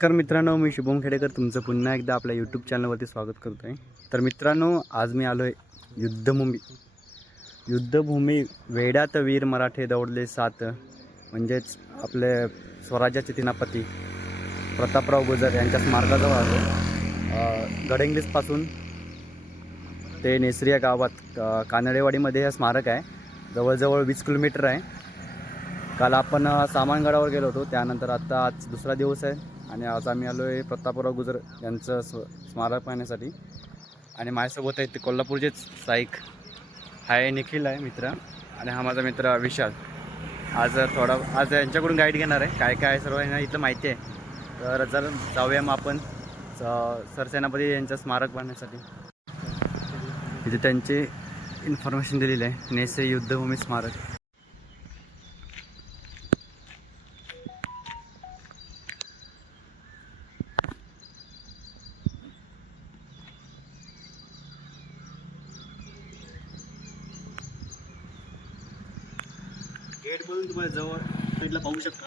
नमस्कार मित्रांनो मी शुभम खेडेकर. तुमचं पुन्हा एकदा आपल्या यूट्यूब चॅनलवरती स्वागत करतो आहे तर मित्रांनो आज मी आलो आहे युद्धभूमी युद्धभूमी वेड्यात वीर मराठे दौडले सात म्हणजेच आपले स्वराज्याचे तिनापती प्रतापराव गुजर यांच्या स्मारकाजवळ आलो. गडंग्लीसपासून ते नेसरी या गावात कानडेवाडीमध्ये हे स्मारक आहे. जवळजवळ वीस किलोमीटर आहे. काल आपण सामानगडावर गेलो होतो. त्यानंतर आता आज दुसरा दिवस आहे. आणि आज आम्ही आलो आहे प्रतापराव गुजर यांचं स्व स्मारक पाहण्यासाठी. आणि माझ्यासोबत आहे ते कोल्हापूरचेच साईक हा निखिल आहे मित्र आणि हा माझा मित्र विशाल. आज थोडा आज यांच्याकडून गाईड घेणार आहे. काय काय सर्व यांना इथलं माहिती आहे. तर जर जाऊया मग आपण सरसेनापती यांचं स्मारक पाहण्यासाठी. इथे त्यांचे इन्फॉर्मेशन दिलेली आहे. नेसे युद्धभूमी स्मारक गेट मधून तुम्हाला जवळ साईडला पाहू शकता.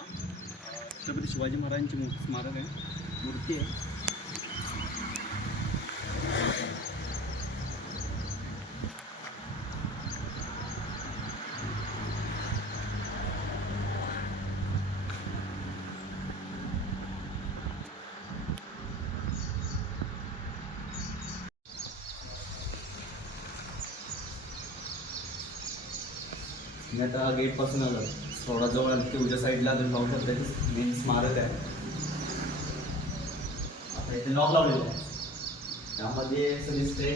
छत्रपती शिवाजी महाराजांची मूर्ती स्मारक आहे. मूर्ती आहे. मी आता गेटपासून आलो थोडा जवळ आलो की उद्या साईडला तुम्ही पाहू शकता मेन स्मारक आहे. आता इथे लॉक लावलेलं आहे. त्यामध्ये असं दिसते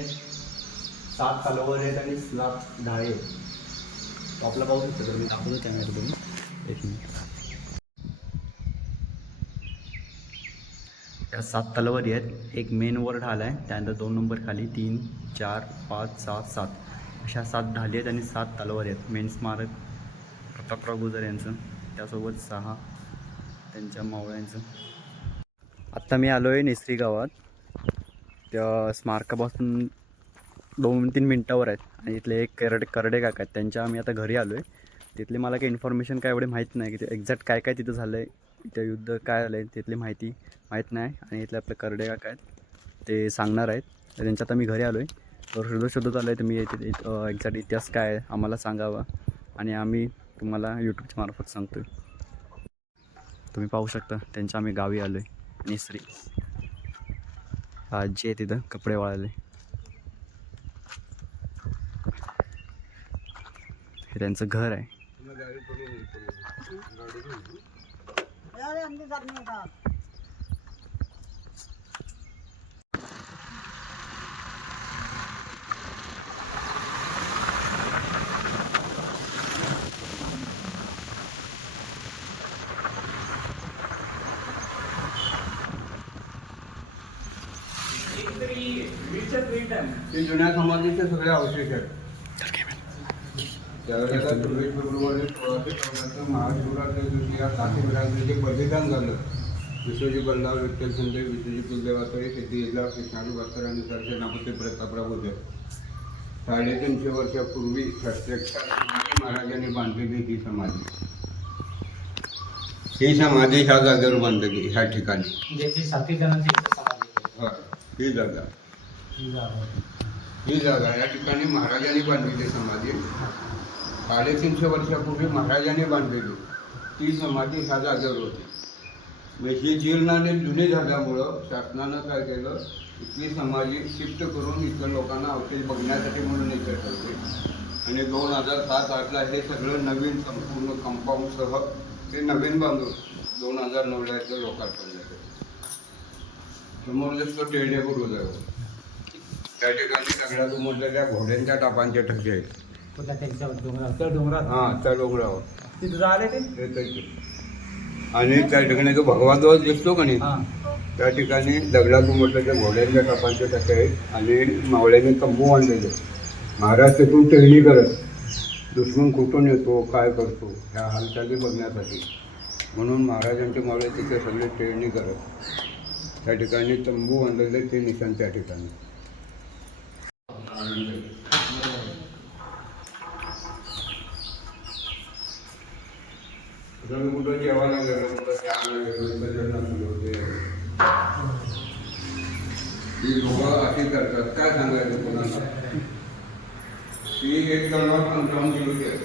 सात तलवार आहेत आणि सात डाळे आहेत. आपला पाहू शकतो तर मी दाखवतो कॅमेरा तुम्ही एक मिनिट त्या सात तलवारी आहेत. एक मेन वर ढाल आहे. त्यानंतर दोन नंबर खाली. तीन चार पाच सात सात. अशा सात ढाली आहेत आणि सात तलवारी आहेत. मेन स्मारक प्रतापराव गुजर यांचं त्यासोबत सहा त्यांच्या मावळ्यांचं. आत्ता मी आलो आहे नेसरी गावात. त्या स्मारकापासून दोन तीन मिनटावर आहेत. आणि इथले एक करडे करडे काका आहेत. त्यांच्या आम्ही आता घरी आलो आहे तिथले मला काही इन्फॉर्मेशन काय एवढे माहीत नाही की ते एक्झॅक्ट काय काय तिथं झालं आहे इथं युद्ध काय झालं आहे तिथली माहिती माहीत नाही. आणि इथले आपले करडे काका आहेत ते सांगणार आहेत. तर त्यांच्या आता मी घरी आलो आहे तर शोधत शोधत आलो आहे तुम्ही एक्झॅक्ट इतिहास काय आहे आम्हाला सांगावा. आणि आम्ही तुम्हाला यूट्यूबच्या मार्फत सांगतो तुम्ही पाहू शकता त्यांच्या आम्ही गावी आलो आहे निसरी. आजी आहे तिथं कपडे वाळायले. हे त्यांचं घर आहे. ते जुन्या समाधीचे सगळे अवशेष आहेत त्यावेळेला चोवीस फेब्रुवारी सोळाशे चौदाचं महाशिवरात्री दिवशी या बलिदान झालं विश्वजी बल्लाळ विठ्ठल संजय विश्वजी कुलदेवाकडे शेती कृष्णाजी भास्कर आणि प्रतापराव होते साडेतीनशे वर्षापूर्वी प्रत्यक्षात महाराजांनी बांधलेली ही समाधी ही समाधी ह्या जागेवर बांधली ह्या ठिकाणी. हा, ही जागा ही जागा. या ठिकाणी महाराजांनी बांधलेली समाधी. साडेतीनशे वर्षापूर्वी महाराजांनी बांधलेली. ती समाधी ह्या जागेवर होती. मग ही जीर्णाने जुनी झाल्यामुळं शासनानं काय केलं? इथली समाधी शिफ्ट करून इथल्या लोकांना अवशेष बघण्यासाठी म्हणून इथे ठेवले. आणि दोन हजार सात आठला हे सगळं नवीन संपूर्ण कंपाऊंडसह ते नवीन बांधून दोन हजार नऊला इथलं लोकार्पण झालं. समोर दिसतो टेरडे गुरुदेव त्या ठिकाणी सगळ्यात उमटलेल्या घोड्यांच्या टापांचे ठसे आहेत. त्यांच्या त्या डोंगरात? हा त्या डोंगरावर. तिथं झाले ते? हे त्याचे. आणि त्या ठिकाणी जो भगवा ध्वज दिसतो का नाही हा. त्या ठिकाणी दगडात उमटलेल्या घोड्यांच्या टापांचे ठसे आहेत आणि मावळ्याने तंबू बांधलेले महाराज तिथून टहणी करत दुश्मन कुठून येतो काय करतो ह्या हालचाली बघण्यासाठी. म्हणून महाराजांचे मावळे तिथे सगळे टेळणी करत त्या ठिकाणी तंबू बांधलेले ते निशाण त्या ठिकाणी. जर कुठं जेवायला गेलो कुठं चहाला गेलो इथं जेवण असलो ते ही लोकं अशी करतात काय सांगायचं कोणाला ती एक तलवार पंचावन्न किलोची आहे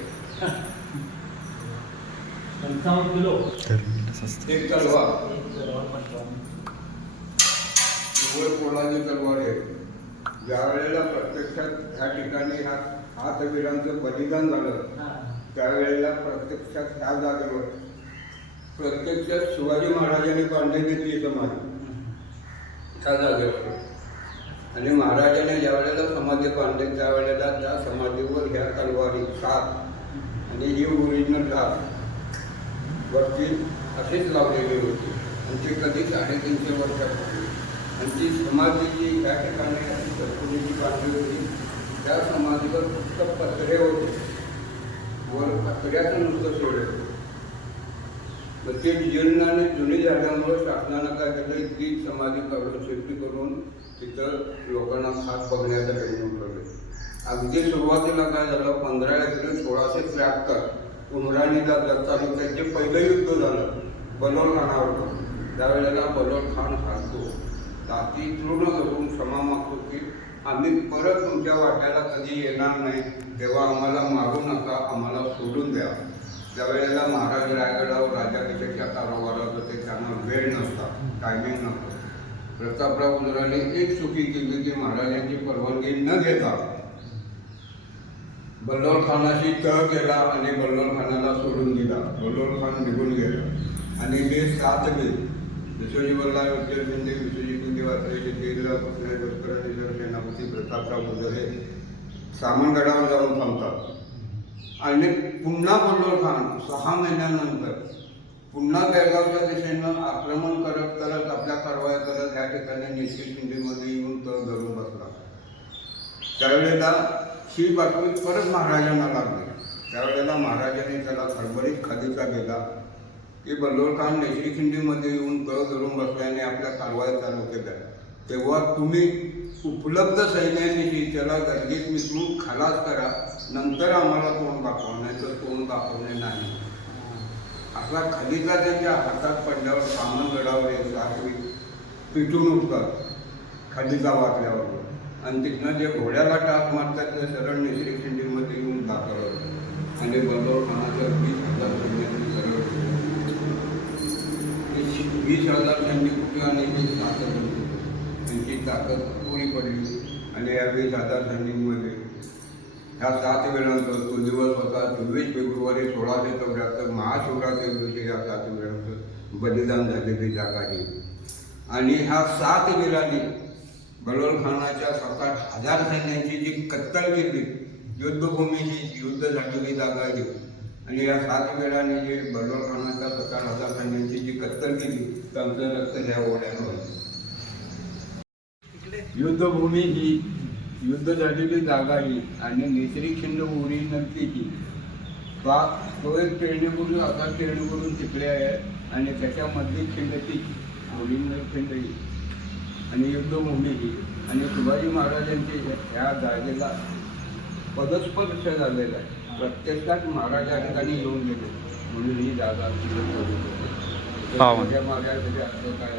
पंचावन्न किलो एक तलवार एक तलवार पंचावन्न। वर पोलाची तलवार आहे ज्या वेळेला प्रत्यक्षात ह्या ठिकाणी ह्या हातवीरांचं बलिदान झालं हा. त्यावेळेला प्रत्यक्षात ह्या जागेवर प्रत्यक्षात शिवाजी महाराजांनी बांधलेली ती समाधी त्या जागेवर. आणि महाराजाने ज्या वेळेला समाधी बांधली त्यावेळेला त्या समाधीवर ह्या तलवारी सात आणि ही ओरिजिनल सात वरती अशीच लावलेली होती. आणि ती कधी साडेतीनशे वर्षापूर्वी. म्हणजे आणि ती समाधी जी त्या ठिकाणी सरकुलीची बांधली होती. त्या समाधीवर फक्त पत्रे होते. वर पत्र्याचं नुसतं सोडलं. होतं. मग ते जीर्ण आणि जुनी झाल्यामुळं शासनानं काय केलं? ती समाधी काढून शेती करून तिथं लोकांना खास बघण्याचा म्हणून ठरले अगदी सुरुवातीला काय झालं? पंधरा एप्रिल सोळाशे त्र्याहत्तर उमराणीला दत्त तालुक्यात पहिलं युद्ध झालं बलोल खानावर त्यावेळेला बलोल खान हारतो. ताती तृण करून क्षमा मागतो की आम्ही परत तुमच्या वाट्याला कधी येणार नाही. तेव्हा आम्हाला मारू नका आम्हाला सोडून द्या. ज्यावेळेला महाराज रायगडावर राजाभिषेकच्या कारभारात होते त्यांना वेळ नसता टायमिंग नव्हतं. प्रतापराव उदराने एक चुकी केली की महाराजांची परवानगी न घेता. बल्लोळ खानाशी तह केला आणि बल्लोळ खानाला सोडून दिला. बल्लोळ खान निघून गेला आणि हे सात गेले विश्वजी बल्ला विजय शिंदे विश्वजी कुंदेवात्रे शेतीला लष्कर सेनापती प्रतापराव उदरे सामनगडावर जाऊन थांबतात. आणि पुन्हा बल्लोळ खान सहा महिन्यानंतर पुन्हा बेळगावच्या दिशेनं आक्रमण करत करत आपल्या कारवाया करत ह्या ठिकाणी निश्चित शिंदेमध्ये येऊन तळ धरून बसला. त्यावेळेला ही बातमी परत महाराजांना लागली. त्यावेळेला महाराजांनी त्याला खडबडीत खालीचा गेला. की बल्लोळ खान नेसरी खिंडीमध्ये येऊन तळ धरून बसल्याने आपल्या कारवाया चालू केल्या. तेव्हा तुम्ही उपलब्ध सैन्यानिशी त्याला गर्दीत मिसळून खलास करा नंतर आम्हाला तोंड दाखवा नाही तर तोंड दाखवणे नाही. असा खलिता त्यांच्या हातात पडल्यावर सामनगडावर एक साखळी पिटून उठतात खलिता वाकल्यावर. आणि तिथनं जे घोड्याला टाक मारतात ते सरळ निसरी खिंडीमध्ये येऊन दाखवलं आणि बंदोर खानाचं वीस हजार सैन्याची सरळ वीस- हजार त्यांनी कुठे आणि ताकद होती त्यांची ताकद पुरी पडली. आणि या वीस हजार सैनिकमध्ये ह्या सात वेळांचं तो दिवस होता. चोवीस फेब्रुवारी सोळाशे चौऱ्याहत्तर महाशिवरात्री दिवशी या सात वेळांचं बलिदान झालेली जागा ही आणि ह्या सात वेळाने बलोल खानाच्या सात आठ हजार सैन्यांची जी कत्तल केली युद्धभूमीची युद्ध झालेली जागा ही आणि या सात वेळाने जे सात आठ हजार सैन्यांची जी कत्तल केली त्यांचं रक्त ह्या ओढ्यानं होतं. युद्धभूमी ही युद्ध झालेली जागा ही आणि निसरी खिंड ओरिजिनल ती ही. बा तो एक टेरणीकडून आता टेरणीकडून तिकडे आहे आणि त्याच्यामधली खिंड ती ओरिजिनल खिंड ही. आणि युद्धभूमी ही आणि शिवाजी महाराजांची ह्या जागेला पदस्पर्श झालेला आहे. प्रत्यक्षात महाराज या ठिकाणी येऊन गेले. म्हणून ही जागा मागे काय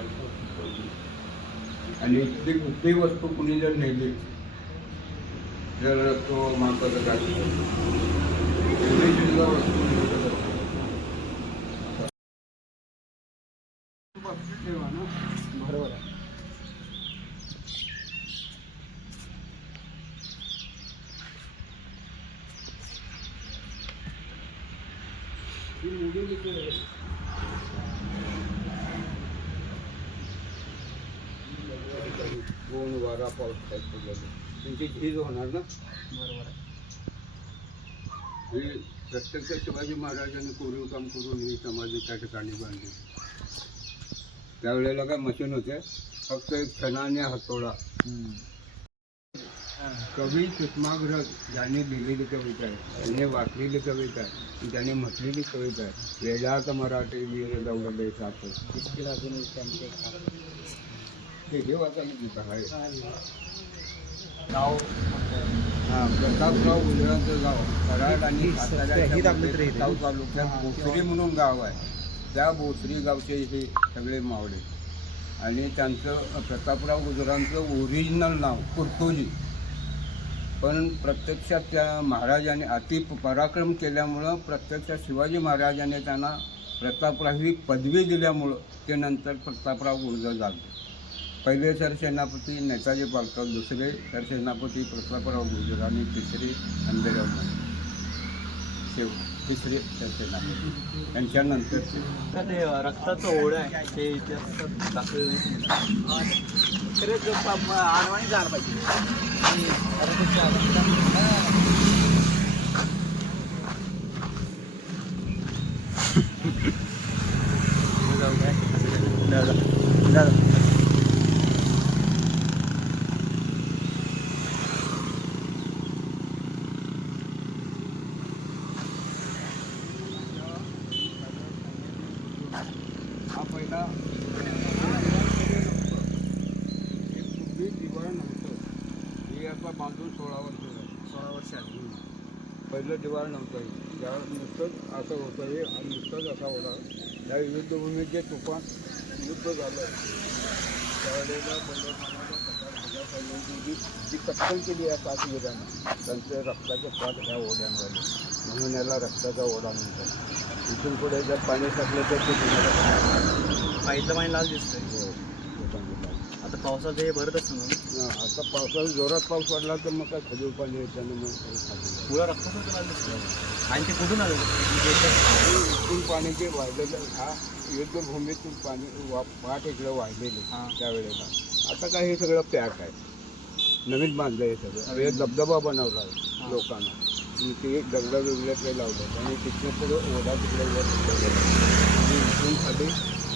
आणि इथली कुठलीही वस्तू कुणी जर नेली तर तो माणसाचा काय वस्तू नेली तर ठेवा ना बरोबर आहे ऊन वारा पाऊस पडलेलं. त्यांची झीज होणार ना? बरोबर ही प्रत्यक्ष शिवाजी महाराजांनी कोरीव काम करून ही समाधी त्या ठिकाणी बांधली. त्यावेळेला काय मशीन होते? फक्त एक क्षण आणि हातोडा. कवी सुषमाग्रज ज्याने लिहिलेली कविता आहे त्याने वाचलेली कविता आहे. त्याने म्हटलेली कविता आहे वेदात मराठी वीर दौडले हे हे वाचायला गीत आहे. नाव हा प्रतापराव उजळांचं गाव. कराड आणि साताऱ्याच्या दाबली तरी मध्ये साऊथ तालुक्यात बोसरी म्हणून गाव आहे. त्या बोसरी गावचे हे सगळे मावळे. आणि त्यांचं प्रतापराव गुजरांचं ओरिजिनल नाव कुर्तोजी पण प्रत्यक्षात त्या महाराजाने अति पराक्रम केल्यामुळं प्रत्यक्षात शिवाजी महाराजाने त्यांना प्रतापराव ही पदवी दिल्यामुळं ते नंतर प्रतापराव गुर्जर झाले. पहिले सरसेनापती नेताजी पालकर दुसरे सरसेनापती प्रतापराव गुर्जर आणि तिसरे अंबेराव शिव शेव तिसरे सरसेनापती त्यांच्यानंतरचे ते. रक्ताचं ओढ आहे ते इतिहासात दाखवले खरंच आडवाणी झाड पाहिजे. हा पहिला हे पूर्वी दिवाळ नव्हतं हे आता बांधून सोळा वर्ष झाली सोळा वर्ष आली पहिलं दिवाळ नव्हतं. त्यावेळेस नुसतंच असं होतं हे आणि नुसतंच असा होता. त्या युद्धभूमीत जे तुफान युद्ध झालं. त्यावेळेला जी जी केली आहे सात वीरांना त्यांचे रक्ताचे पाठ ह्या ओढ्यांमध्ये म्हणून याला रक्ताचा ओढा म्हणतात. इथून पुढे जर पाणी टाकलं तर ते पाणी लाल दिसतंय. हो. आता पावसाचं हे भरत असतं ना? आता पावसाळ्यात जोरात पाऊस पडला तर मग काय खजूर पाणी येतं मग काही खाली पुरा रक्ताचं लाल दिसतंय आणि ते कुठून आलं इथून पाणी जे वाहिलेलं हा युद्धभूमीतून पाणी वा पाठ इकडं वाहिलेले हा. त्यावेळेला. आता काय हे सगळं पॅक आहे. नवीन बांधलं हे सगळं. हे धबधबा बनवला आहे लोकांना. आणि ते एक दगडा वेगळ्या काही लावलं. आणि तिथनं पुढं ओढा तिकडे वर गेला. आणि इथून खाली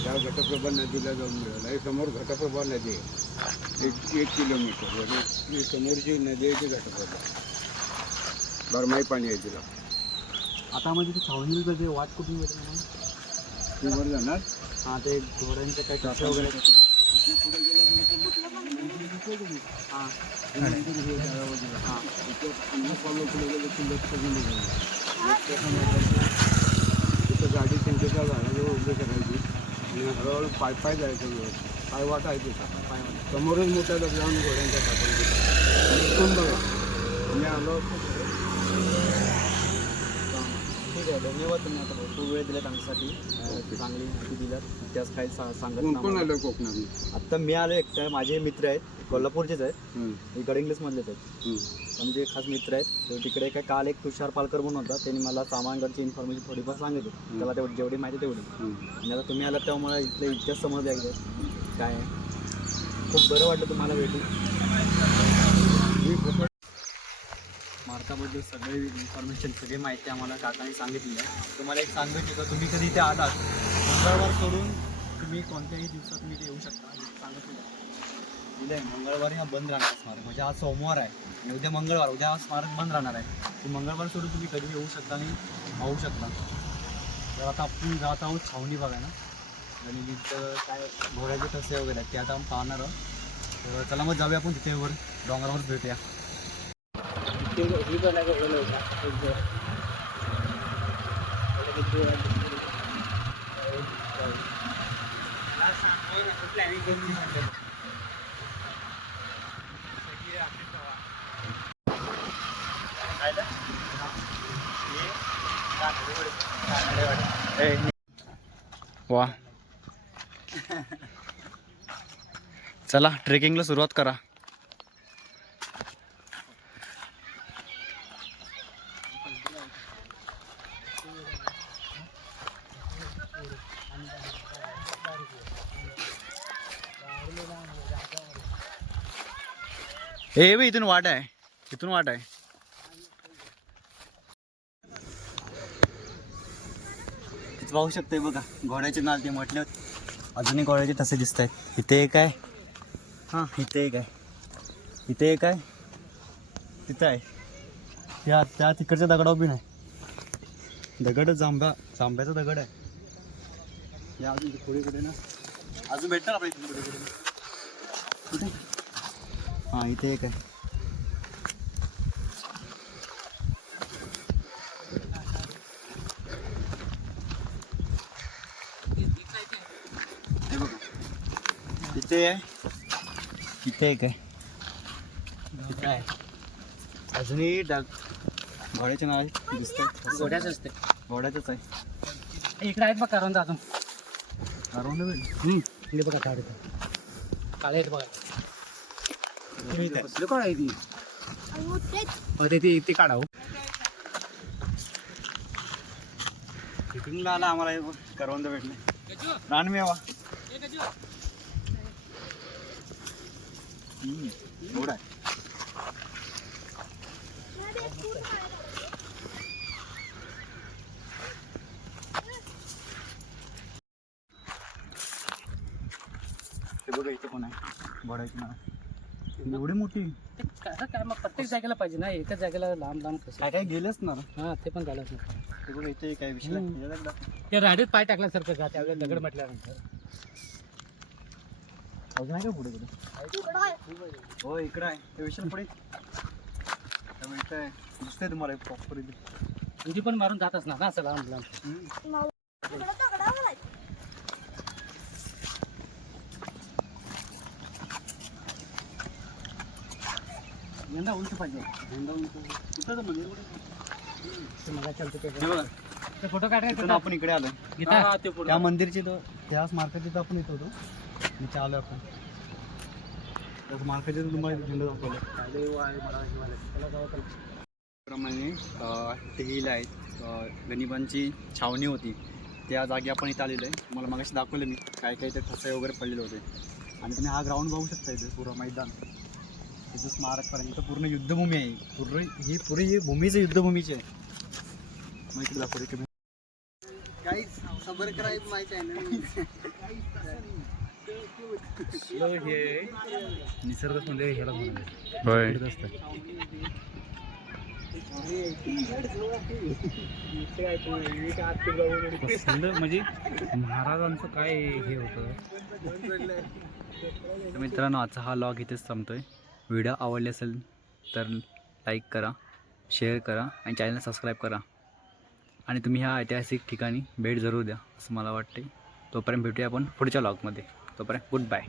त्या घटप्रभा नदीला जाऊन मिळालं. हे समोर घटप्रभा नदी आहे. एक एक किलोमीटर आणि ही समोरची नदी आहे ती घटप्रभा बरमाई पाणी आहे तिला. आता म्हणजे ते छावणी जे वाट कुठून मिळते ना ती वर जाणार? हां ते घोड्यांचं काही टोपे वगैरे? हां. हां. तिथं गाडी चिंतेच्या झाडाजवळ उभी करायची. आणि हळूहळू पाय पाय जायचं व्यवस्थित. पाय वाट आहे तिथं पाय समोरच मोठ्या दगडावरून घोड्यांच्या पाठवून बघा. मी आलो. ठीक आहे धन्यवाद तुम्ही आता भरपूर वेळ दिलात आमच्यासाठी. चांगली माहिती दिलात. इतिहास काही सा- सांगत कोण. आलं कोकणात आत्ता मी आलो एकटा माझे मित्र आहेत कोल्हापूरचेच आहेत. हे गडिंग्लजमधलेच आहेत. म्हणजे खास मित्र आहेत. तर तिकडे काय काल एक तुषार पालकर म्हणून होता. त्यांनी मला सामानगडची इन्फॉर्मेशन थोडीफार सांगितली. त्याला तेवढी जेवढी माहिती तेवढी. आणि आता तुम्ही आलात तेव्हा मला इथले इतिहास समजले एकदा. काय? आहे. खूप बरं वाटलं तुम्हाला भेटून. त्याबद्दल सगळी इन्फॉर्मेशन सगळी माहिती आम्हाला काकाने सांगितली आहे. तुम्हाला एक सांगू इच्छितो तुम्ही कधी इथे आलात मंगळवार सोडून तुम्ही कोणत्याही दिवसात तुम्ही इथे येऊ शकता. सांगत सांगितलं उद्या मंगळवारी हा बंद राहणार स्मारक. म्हणजे आज सोमवार आहे. आणि उद्या मंगळवार. उद्या हा स्मारक बंद राहणार आहे. ती मंगळवार सोडून तुम्ही कधी येऊ शकता आणि पाहू शकता. तर आता आपण जात आहोत छावणी बघायला. आणि तिथं काय घोड्याचे ठसे वगैरे आहेत ते आता आपण पाहणार आहोत. तर चला मग जाऊया आपण तिथे वर. डोंगरावर भेटूया. ही पण आहे का ओलं वा. चला ट्रेकिंगला सुरुवात करा. ए बी इथून वाट आहे. इथून वाट आहे. पाहू शकते बघा घोड्याचे नाल ते म्हटले. अजूनही घोड्याचे तसे दिसत आहेत इथे एक आहे. हां इथे एक आहे. इथे एक आहे. तिथं आहे. त्या त्या तिकडच्या दगडावर बी नाही. दगड जांभ्या जांभ्याचा दगड आहे. या अजून पुढेकडे ना. अजून भेटणार आपल्या इथून हां इथे एक आहे. बघा. इथे आहे. इथे एक आहे. इथे आहे. अजूनही डाग घोड्याच्या नावाचे दिसत गोड्याच असते. घोड्याचंच आहे. इकडे आहेत बघ करवंद अजून वेळ इकडे बघा झाड काळे आहेत बघा. मी कसलं काळ आहे ती? ते ती ती काढा हो. तिकडून आला आम्हाला करवंद भेटले. रानमेवा हम्म, गोड बघा इथे कोण आहे? घोड्याची मला. एवढी मोठी? ते कसं काय मग प्रत्येक जागेला पाहिजे ना एकाच जागेला लांब लांब कसं? काय काय गेलंच ना. हा ते पण नाही ते बघा इथे काय विषय हम्म. याला एकदा- ते राडीत पाय टाकल्यासारखं का? त्यावेळेला दगड म्हटल्यानंतर. अजून आहे का पुढे कुठे? हो इकडे आहे. ते विशाल पुढे. इथे आहे. दिसतंय तुम्हाला प्रॉपर इथे. तुझी पण मारून जात असणार ना असं लांब लांब. यंदा उंच पाहिजे. यंदा उंच. कुठं मंदिर मला फोटो काढायचे आपण इकडे आलो. त्या मंदिरची तो त्याच मार्केटची तर आपण येतो होतो. इथे आलो आपण. त्याच मार्केटची तुम्हाला झेंडा दाखवलं प्रमाणे ते हिल आहेत. गणिबांची छावणी होती. त्या जागी आपण इथे आलेलो आहे. तुम्हाला मगाशी दाखवलं मी. काय काय ते ठसे वगैरे पडलेले होते. आणि तुम्ही हा ग्राउंड बघू शकता इथे पूर्ण मैदान. इथं स्मारक पर्यंत पूर्ण युद्धभूमी आहे. पूर्ण ही पुरी ही भूमीच युद्धभूमीची आहे. मग इकडे दाखवते की काहीच सबर करायचं माहिती आहे ना. निसर्ग म्हणजे ह्याला होय. म्हणजे महाराजांचं काय हे होतं? तर मित्रांनो आजचा हा लॉग इथेच संपतोय व्हिडिओ आवडले असेल तर लाईक करा शेअर करा आणि चॅनल सबस्क्राईब करा. आणि तुम्ही ह्या ऐतिहासिक ठिकाणी भेट जरूर द्या असं मला वाटते तोपर्यंत भेटूया आपण पुढच्या लॉगमध्ये तोपर्यंत गुड बाय.